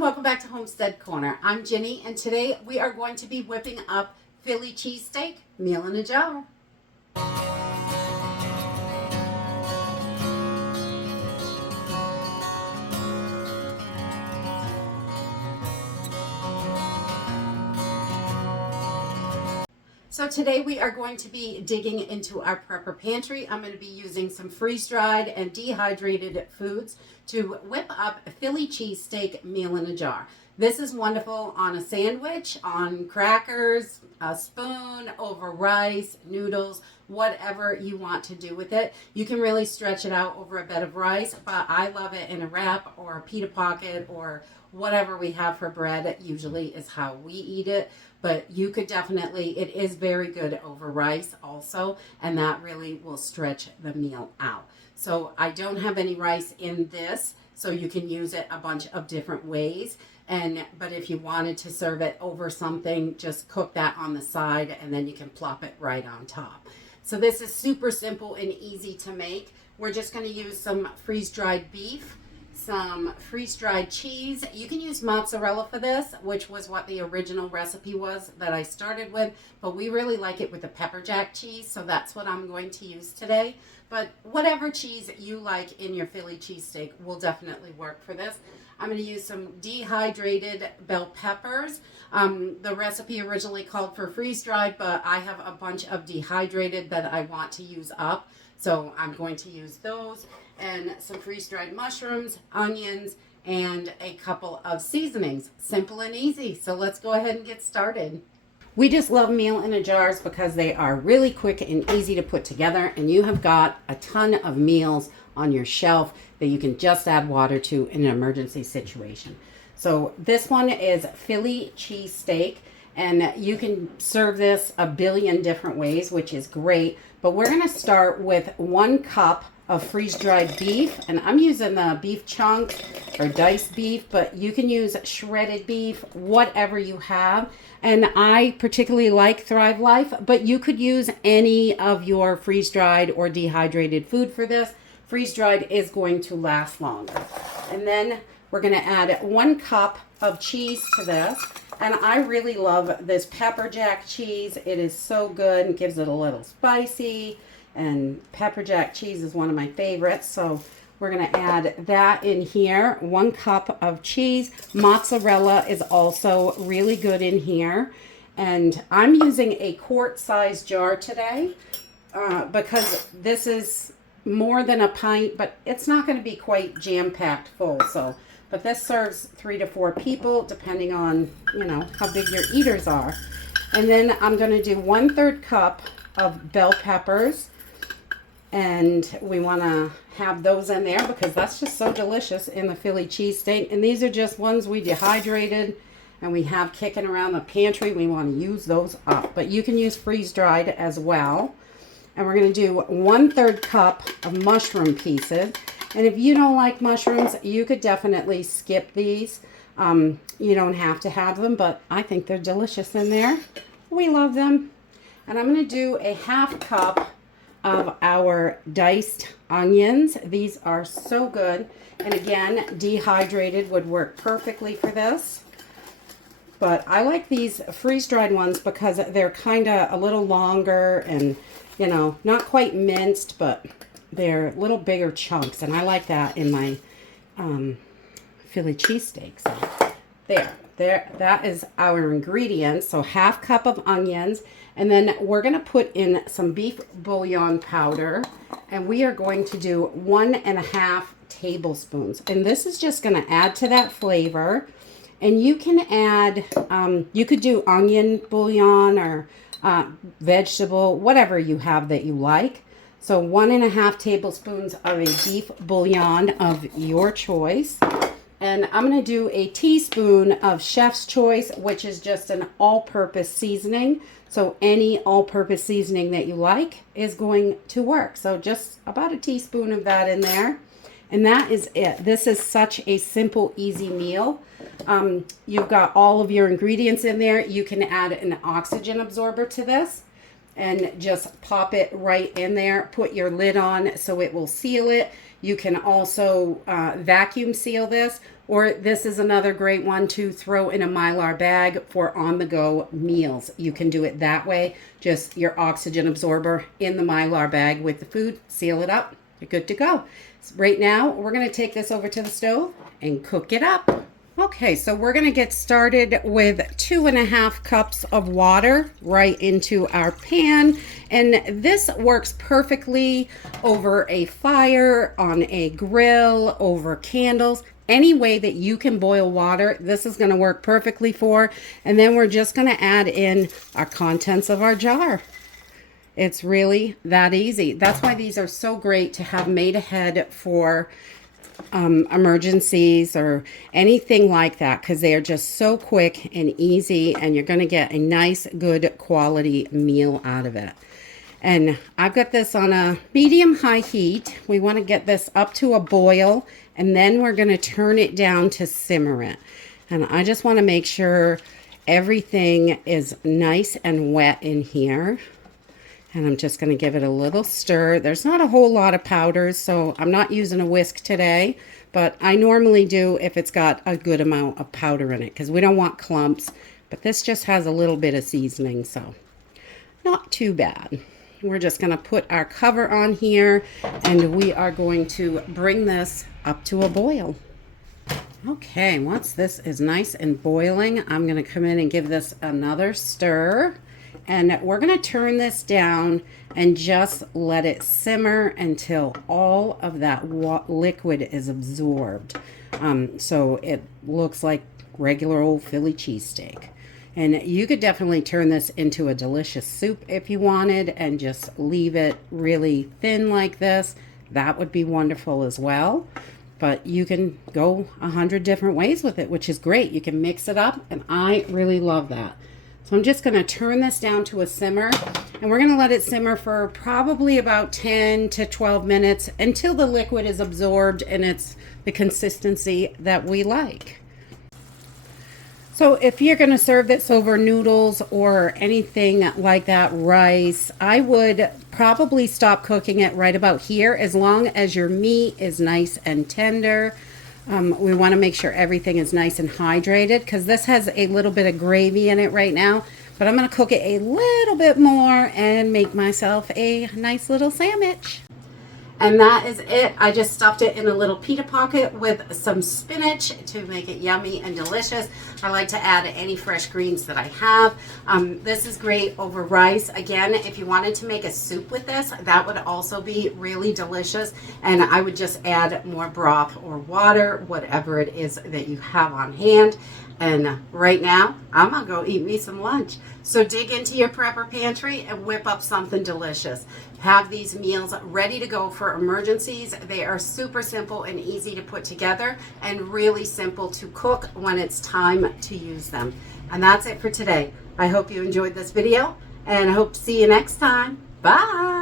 and welcome back to Homestead Corner. I'm Jenny, and today we are going to be whipping up Philly cheesesteak meal in a jar. So today we are going to be digging into our prepper pantry. I'm going to be using some freeze-dried and dehydrated foods to whip up a Philly cheesesteak meal in a jar. This is wonderful on a sandwich, on crackers, a spoon, over rice, noodles, whatever you want to do with it. You can really stretch it out over a bed of rice, but I love it in a wrap or a pita pocket or whatever we have for bread. Usually is how we eat it. But you could definitely, it is very good over rice also, and that really will stretch the meal out. So I don't have any rice in this, so you can use it a bunch of different ways. But if you wanted to serve it over something, just cook that on the side and then you can plop it right on top. So this is super simple and easy to make. We're just going to use some freeze-dried beef, some freeze-dried cheese. You can use mozzarella for this, which was what the original recipe was that I started with, but we really like it with the pepper jack cheese, so that's what I'm going to use today. But whatever cheese you like in your Philly cheesesteak will definitely work for this. I'm going to use some dehydrated bell peppers. The recipe originally called for freeze-dried, but I have a bunch of dehydrated that I want to use up, so I'm going to use those. And some freeze-dried mushrooms, onions, and a couple of seasonings. Simple and easy. So let's go ahead and get started. We just love meal in a jars because they are really quick and easy to put together, and you have got a ton of meals on your shelf that you can just add water to in an emergency situation. So this one is Philly cheesesteak, and you can serve this a billion different ways, which is great. But we're going to start with 1 cup of freeze-dried beef, and I'm using the beef chunks or diced beef, but you can use shredded beef, whatever you have. And I particularly like Thrive Life, but you could use any of your freeze-dried or dehydrated food for this. Freeze-dried is going to last longer. And then we're going to add 1 cup of cheese to this. And I really love this pepper jack cheese. It is so good and gives it a little spicy. And pepper jack cheese is one of my favorites. So we're going to add that in here. 1 cup of cheese. Mozzarella is also really good in here. And I'm using a quart-sized jar today because this is more than a pint, but it's not going to be quite jam-packed full. But this serves 3 to 4 people, depending on, how big your eaters are. And then I'm going to do 1/3 cup of bell peppers. And we want to have those in there because that's just so delicious in the Philly cheesesteak. And these are just ones we dehydrated and we have kicking around the pantry. We want to use those up. But you can use freeze-dried as well. And we're going to do 1/3 cup of mushroom pieces. And if you don't like mushrooms, you could definitely skip these. You don't have to have them, but I think they're delicious in there. We love them. And I'm going to do a 1/2 cup of our diced onions. These are so good. And again, dehydrated would work perfectly for this. But I like these freeze-dried ones because they're kind of a little longer and, not quite minced, but they're little bigger chunks. And I like that in my Philly cheesesteak. So there, that is our ingredients. So 1/2 cup of onions. And then we're going to put in some beef bouillon powder. And we are going to do 1.5 tablespoons. And this is just going to add to that flavor. And you can add, you could do onion bouillon or vegetable, whatever you have that you like. So 1.5 tablespoons of a beef bouillon of your choice. And I'm going to do a teaspoon of Chef's Choice, which is just an all-purpose seasoning. So any all-purpose seasoning that you like is going to work. So just about a teaspoon of that in there. And that is it. This is such a simple, easy meal. You've got all of your ingredients in there. You can add an oxygen absorber to this and just pop it right in there. Put your lid on so it will seal it. You can also vacuum seal this, Or this is another great one to throw in a Mylar bag for on-the-go meals. You can do it that way. Just your oxygen absorber in the Mylar bag with the food, seal it up, you're good to go. So right now, we're going to take this over to the stove and cook it up. Okay, so we're going to get started with 2.5 cups of water right into our pan. And this works perfectly over a fire, on a grill, over candles. Any way that you can boil water, this is going to work perfectly for. And then we're just going to add in our contents of our jar. It's really that easy. That's why these are so great to have made ahead for emergencies or anything like that, because they are just so quick and easy, and you're going to get a nice, good quality meal out of it. And I've got this on a medium-high heat. We want to get this up to a boil, and then we're going to turn it down to simmer it. And I just want to make sure everything is nice and wet in here. And I'm just going to give it a little stir. There's not a whole lot of powders, so I'm not using a whisk today. But I normally do if it's got a good amount of powder in it, because we don't want clumps. But this just has a little bit of seasoning, so not too bad. We're just going to put our cover on here, and we are going to bring this up to a boil. Okay, once this is nice and boiling, I'm going to come in and give this another stir. And we're going to turn this down and just let it simmer until all of that liquid is absorbed. So it looks like regular old Philly cheesesteak. And you could definitely turn this into a delicious soup if you wanted and just leave it really thin like this. That would be wonderful as well. But you can go 100 different ways with it, which is great. You can mix it up, and I really love that. So I'm just going to turn this down to a simmer, and we're going to let it simmer for probably about 10 to 12 minutes until the liquid is absorbed and it's the consistency that we like. So if you're going to serve this over noodles or anything like that, rice, I would probably stop cooking it right about here, as long as your meat is nice and tender. We want to make sure everything is nice and hydrated, because this has a little bit of gravy in it right now. But I'm going to cook it a little bit more and make myself a nice little sandwich. And that is it. I just stuffed it in a little pita pocket with some spinach to make it yummy and delicious. I like to add any fresh greens that I have. This is great over rice. Again, if you wanted to make a soup with this, that would also be really delicious. And I would just add more broth or water, whatever it is that you have on hand. And right now, I'm going to go eat me some lunch. So dig into your prepper pantry and whip up something delicious. Have these meals ready to go for emergencies. They are super simple and easy to put together, and really simple to cook when it's time to use them. And that's it for today. I hope you enjoyed this video, and I hope to see you next time. Bye!